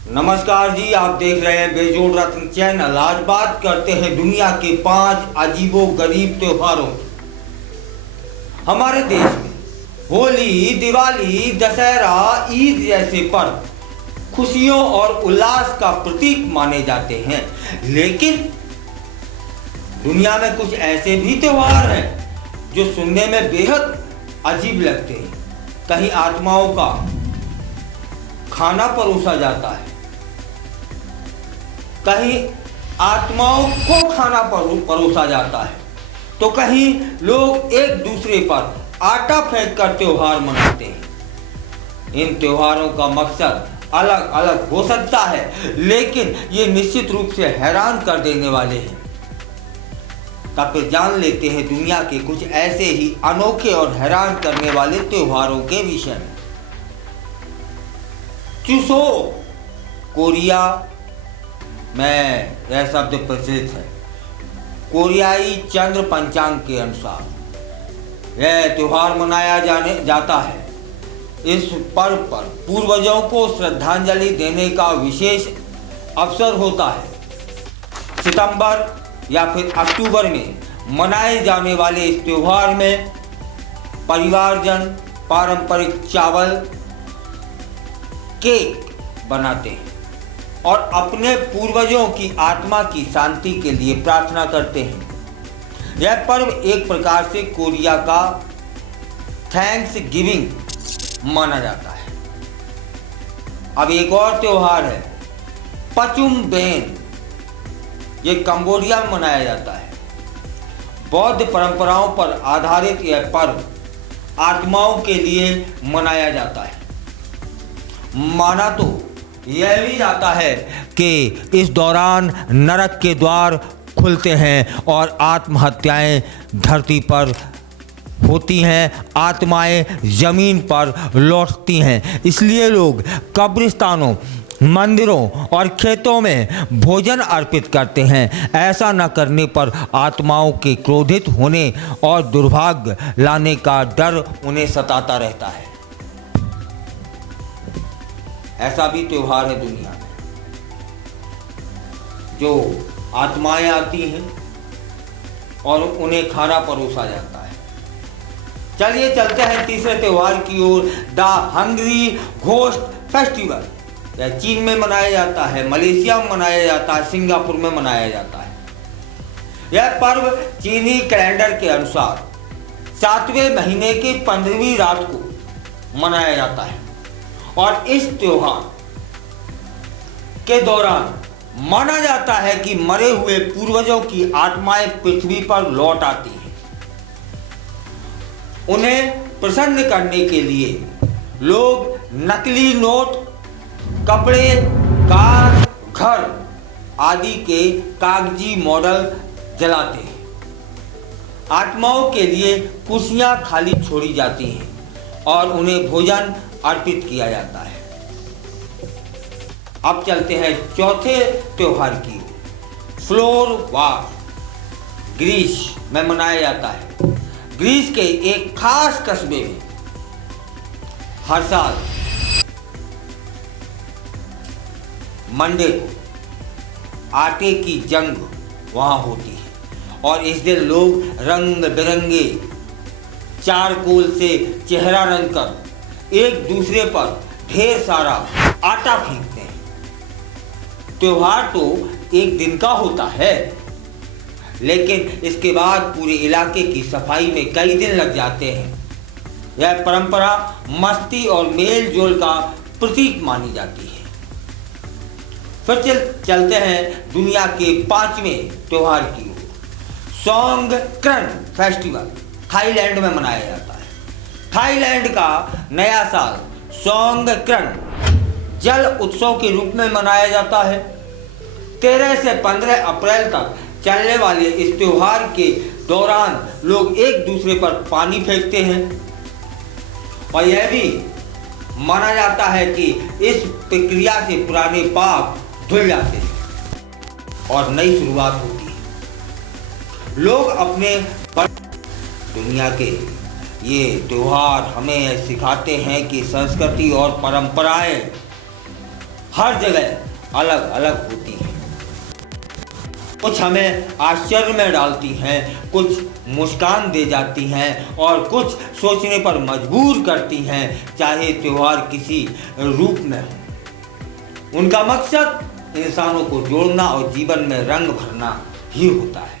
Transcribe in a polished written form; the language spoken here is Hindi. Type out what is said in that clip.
नमस्कार जी, आप देख रहे हैं बेजोड़ रत्न चैनल। आज बात करते हैं दुनिया के 5 अजीबो गरीब त्योहारों की। हमारे देश में होली, दिवाली, दशहरा, ईद जैसे पर्व खुशियों और उल्लास का प्रतीक माने जाते हैं, लेकिन दुनिया में कुछ ऐसे भी त्योहार हैं जो सुनने में बेहद अजीब लगते हैं। कहीं आत्माओं का खाना परोसा जाता है, कहीं आत्माओं को खाना परोसा जाता है, तो कहीं लोग एक दूसरे पर आटा फेंक कर त्योहार मनाते हैं। इन त्योहारों का मकसद अलग अलग हो सकता है, लेकिन ये निश्चित रूप से हैरान कर देने वाले हैं। तब फिर जान लेते हैं दुनिया के कुछ ऐसे ही अनोखे और हैरान करने वाले त्योहारों के विषय में। चुसो कोरिया में यह शब्द प्रचलित है। कोरियाई चंद्र पंचांग के अनुसार यह त्योहार मनाया जाता है। इस पर्व पर पूर्वजों को श्रद्धांजलि देने का विशेष अवसर होता है। सितंबर या फिर अक्टूबर में मनाए जाने वाले इस त्योहार में परिवारजन पारंपरिक चावल केक बनाते हैं और अपने पूर्वजों की आत्मा की शांति के लिए प्रार्थना करते हैं। यह पर्व एक प्रकार से कोरिया का थैंक्स गिविंग माना जाता है। अब एक और त्योहार है पचुमबेन। ये कंबोडिया में मनाया जाता है। बौद्ध परंपराओं पर आधारित यह पर्व आत्माओं के लिए मनाया जाता है। माना तो यह भी जाता है कि इस दौरान नरक के द्वार खुलते हैं और आत्महत्याएं धरती पर होती हैं, आत्माएं जमीन पर लौटती हैं। इसलिए लोग कब्रिस्तानों, मंदिरों और खेतों में भोजन अर्पित करते हैं। ऐसा न करने पर आत्माओं के क्रोधित होने और दुर्भाग्य लाने का डर उन्हें सताता रहता है। ऐसा भी त्योहार है दुनिया में जो आत्माएं आती हैं और उन्हें खाना परोसा जाता है। चलिए चलते हैं तीसरे त्योहार की ओर, द हंग्री घोस्ट फेस्टिवल। यह चीन में मनाया जाता है, मलेशिया में मनाया जाता है, सिंगापुर में मनाया जाता है। यह पर्व चीनी कैलेंडर के अनुसार 7वें महीने की 15वीं रात को मनाया जाता है और इस त्योहार के दौरान माना जाता है कि मरे हुए पूर्वजों की आत्माएं पृथ्वी पर लौट आती हैं। उन्हें प्रसन्न करने के लिए लोग नकली नोट, कपड़े, कार, घर आदि के कागजी मॉडल जलाते हैं। आत्माओं के लिए कुर्सियां खाली छोड़ी जाती हैं और उन्हें भोजन अर्पित किया जाता है। अब चलते हैं चौथे त्योहार की ओर, फ्लोर वार। ग्रीस में मनाया जाता है। ग्रीस के एक खास कस्बे में हर साल मंडे को आटे की जंग वहां होती है और इस दिन लोग रंग बिरंगे चारकोल से चेहरा रंग कर एक दूसरे पर ढेर सारा आटा फेंकते हैं। त्योहार तो एक दिन का होता है, लेकिन इसके बाद पूरे इलाके की सफाई में कई दिन लग जाते हैं। यह परंपरा मस्ती और मेल जोल का प्रतीक मानी जाती है। फिर चलते हैं दुनिया के 5वें त्योहार की ओर, सोंगक्रन फेस्टिवल। थाईलैंड में मनाया जाता है। थाईलैंड का नया साल सोंगक्रन जल उत्सव के रूप में मनाया जाता है। 13 से 15 अप्रैल तक चलने वाले इस त्योहार के दौरान लोग एक दूसरे पर पानी फेंकते हैं और यह भी माना जाता है कि इस प्रक्रिया से पुराने पाप धुल जाते हैं और नई शुरुआत होती है। लोग अपने दुनिया के ये त्योहार हमें सिखाते हैं कि संस्कृति और परंपराएं हर जगह अलग अलग होती हैं। कुछ हमें आश्चर्य में डालती हैं, कुछ मुस्कान दे जाती हैं और कुछ सोचने पर मजबूर करती हैं, चाहे त्योहार किसी रूप में हो। उनका मकसद इंसानों को जोड़ना और जीवन में रंग भरना ही होता है।